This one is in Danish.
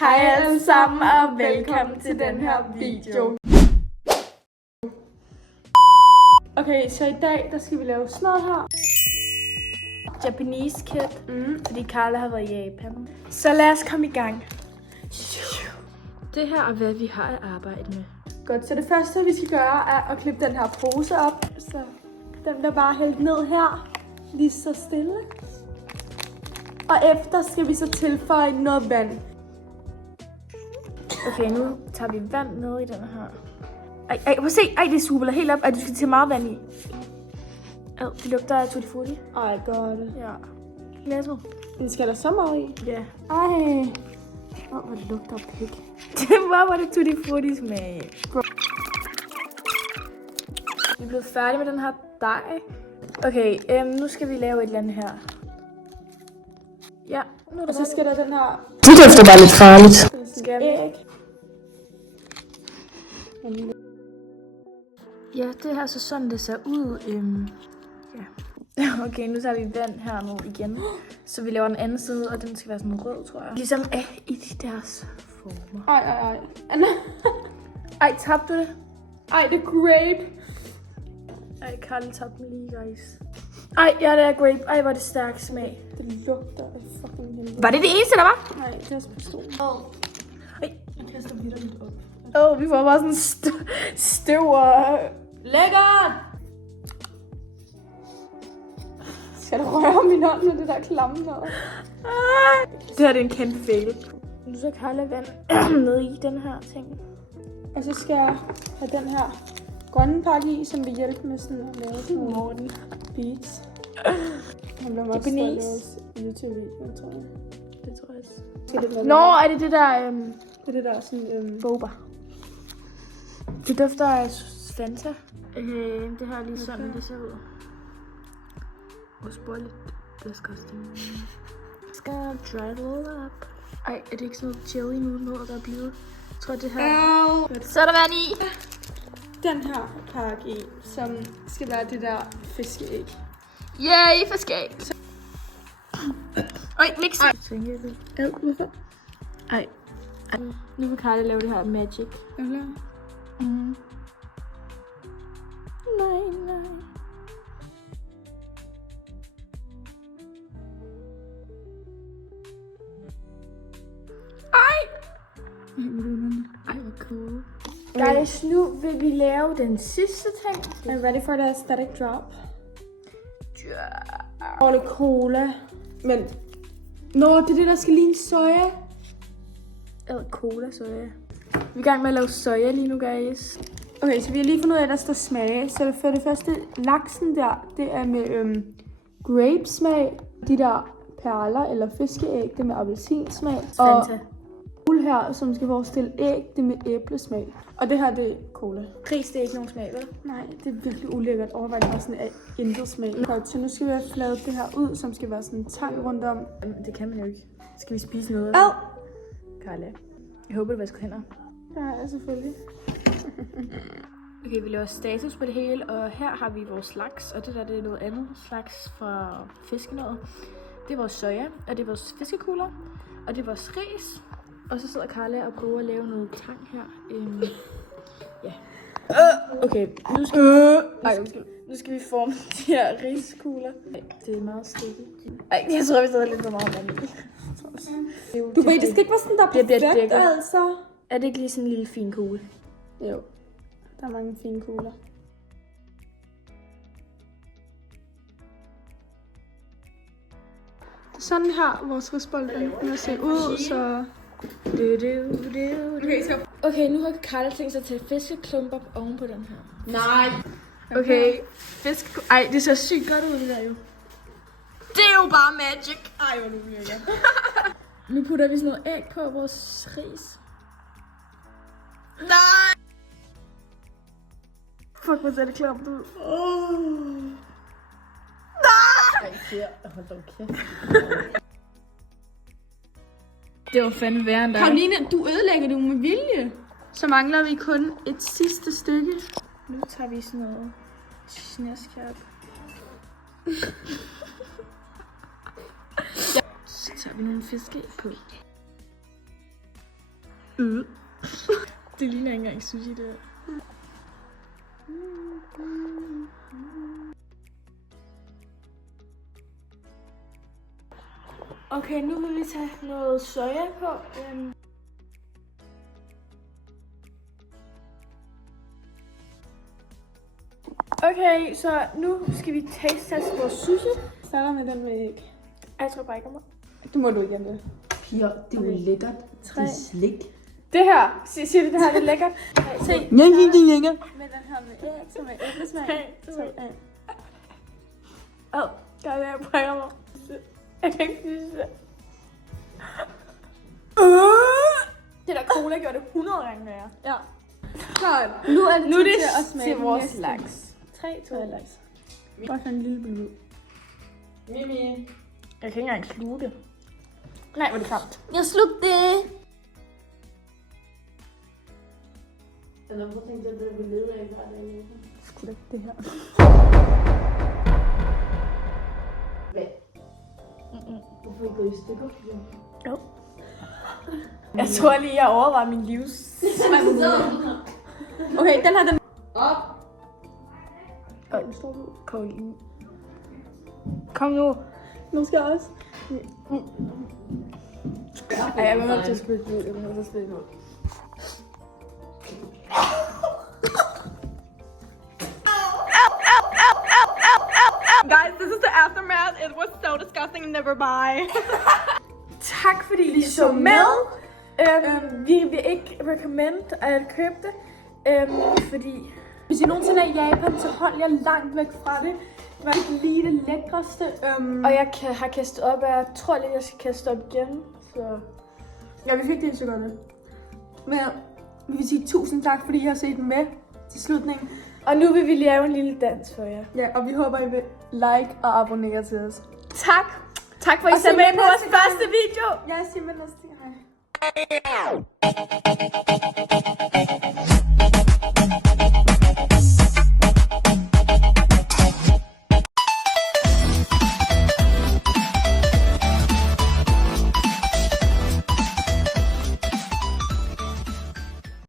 Hej alle sammen og velkommen til den her video. Okay, så i dag der skal vi lave sådan noget her. Japanese kit, fordi Carla har været i Japan. Så lad os komme i gang. Det her er hvad vi har at arbejde med. Godt, så det første vi skal gøre er at klippe den her pose op. Så den bliver bare hældt ned her, lige så stille. Og efter skal vi så tilføje noget vand. Okay, nu tager vi vand ned i den her. Ej, prøv at se. Ej, det er super. Helt op. Ej, du skal til meget vand i. Det lugter af tutti frutti. Ej, godt. Ja. Lad os. Den skal der så meget i? Ja. Ej. Hvor det lugter af pik. Hvor var det tutti frutti smag? Vi er blevet færdige med den her dej. Okay, nu skal vi lave et eller andet her. Ja, nu er Og så skal der den her... Det dufter bare lidt farligt. Skal vi? Æg. Ja, det er altså sådan, det ser ud. Ja. Okay, nu tager vi vand her nu igen. Så vi laver den anden side, og den skal være sådan rød, tror jeg. Ligesom i deres former. Ej. Anna. Ej, tabte du det? Ej, det er grape. Ej, Carla tabte den lige, guys. Ej, ja, det er grape. Ej, hvor er det stærk smag. Det lugter af fucking helvede. Var det det eneste, der var? Nej, det er pistolen. Ej. Jeg kaster vitterligt op. Vi får bare sådan støv og... Lækkert! Skal du røre min hånd med det der klamme noget? Det her det er en kæmpe fail. Nu så Carla vand ned i den her ting. Og så skal jeg have den her grønne pakke i, som vil hjælpe med sådan at lave sådan nogle beats. Han bliver også Japanese. YouTube-video, tror jeg. Det tror jeg også. Nå, Er det det der... det er det der sådan... Boba. Det dufter af Fanta. Det her er lige sådan, det ser ud. Og spørg lidt disgusting. Skal dry it all up. Ej, er det ikke sådan noget jelly nu, der er blevet? Jeg tror, det her... Så er der vand i! Den her pakke i, som skal være det der fiskeæg. Yay, fiskeæg! Øj, mix! Hvorfor? Ej. Nu vil Carla lave det her magic. Eller? Nej. Ej, hvor cool. Guys, nu vil vi lave den sidste ting. Are you ready for the static drop? Ja. Og det cola. Men... Nå, det er det, der skal ligne soja. Cola soja. Vi er i gang med at lave soja lige nu, guys. Okay, så vi har lige fundet ud af, at der står smage. Så for det første, laksen der, det er med grape-smag. De der perler eller fiskeæg, det er med appelsinsmag. Og gul her, som skal forestille æg, det er med æblesmag. Og det her, det er cola. Ris, det er ikke nogen smag, vel? Nej, det er virkelig ulækkert. Overvej, det har sådan en intet smag. Godt, så nu skal vi have fladet det her ud, som skal være sådan en tang rundt om. Jamen, det kan man jo ikke. Skal vi spise noget? Ad! Carla. Jeg håber, du vasker hænder. Ja, selvfølgelig. Okay, vi laver status på det hele, og her har vi vores laks, og det der det er noget andet slags fra fiskenødet. Det er vores soja, og det er vores fiskekugler, og det er vores ris. Og så sidder Carla og prøver at lave noget tang her. Ja. Okay, nu skal vi forme de her riskugler. Det er meget stikkigt. Ej, jeg tror, vi sidder lidt for meget vand i. Du ved, det skal ikke være sådan, der er perfekt, altså. Er det ikke lige sådan en lille fin kugle? Jo, der er mange fine kugler. Sådan her vores risbold vil se ud, så... Okay, nu har Carla tænkt sig at tage fiskeklumper oven på den her. Nej! Okay, fisk... Ej, det ser sygt godt ud, det der jo. Det er jo bare magic! Ej, hvor du virker. Nu putter vi sådan noget æg på vores ris. Nej! Fuck, hvor ser det klamt ud. Nej! Hold da kæft. Det var fandme værre end dig. Karoline, du ødelægger det med vilje. Så mangler vi kun et sidste stykke. Nu tager vi sådan noget snæskærp. Så tager vi nogle fiskeæg på. Det ligner ikke engang sushi, det her. Okay, nu vil vi tage noget soja på. Okay, så nu skal vi taste vores sushi. Starter med den med æg. Jeg tror bare ikke om mig. Du må du igen det. Piger, det er jo lækkert. Det er slik. Det her, siger du, det her er lidt lækkert? Se, Jeg synes, det er lækkert. med den her med æg, som er æblesmag. 3, 2, 1. Der er det, jeg brækker mig. Jeg kan ikke spise det. Det der cola gjorde det 100 gange værre. Ja. Godt. Nu er det Nu er det tid til at smage til vores næste. laks. 3, 2, 1. laks. Bare sådan en lille blod. Mimi. Jeg kan ikke engang sluge det. Nej, hvor er det klamt. Jeg slugte det. Eller hvor tænkte jeg, at vi leder af hver dag? Sgu da ikke det her. Hvad? Hvorfor ikke gå i stykker? Jo. Jeg tror lige, jeg overvejer min livs. Okay, den her, den... Op! Kom nu. Kom nu. Nu skal jeg også. Ej, jeg vil nødt til at spille ud. Jeg vil nødt til at spille ud. Guys, this is the aftermath. It was so disgusting. Never buy. Tak fordi I så med. Vi vil ikke recommend at købe det. Fordi hvis I nogensinde er i Japan, så hold jer langt væk fra det. Det var ikke lige det lækreste. Og jeg har kastet op, og jeg tror lidt, jeg skal kaste op igen. Så Ja, vi fik det så godt med. Men vi vil sige 1000 tak, fordi I har set med til slutningen. og nu vil vi lave en lille dans for jer. Ja, og vi håber, I vil like og abonnere til os. Tak. Tak for, at I Og så se med med på vores næste gang. første video. Jeg siger med næste gang. Hej.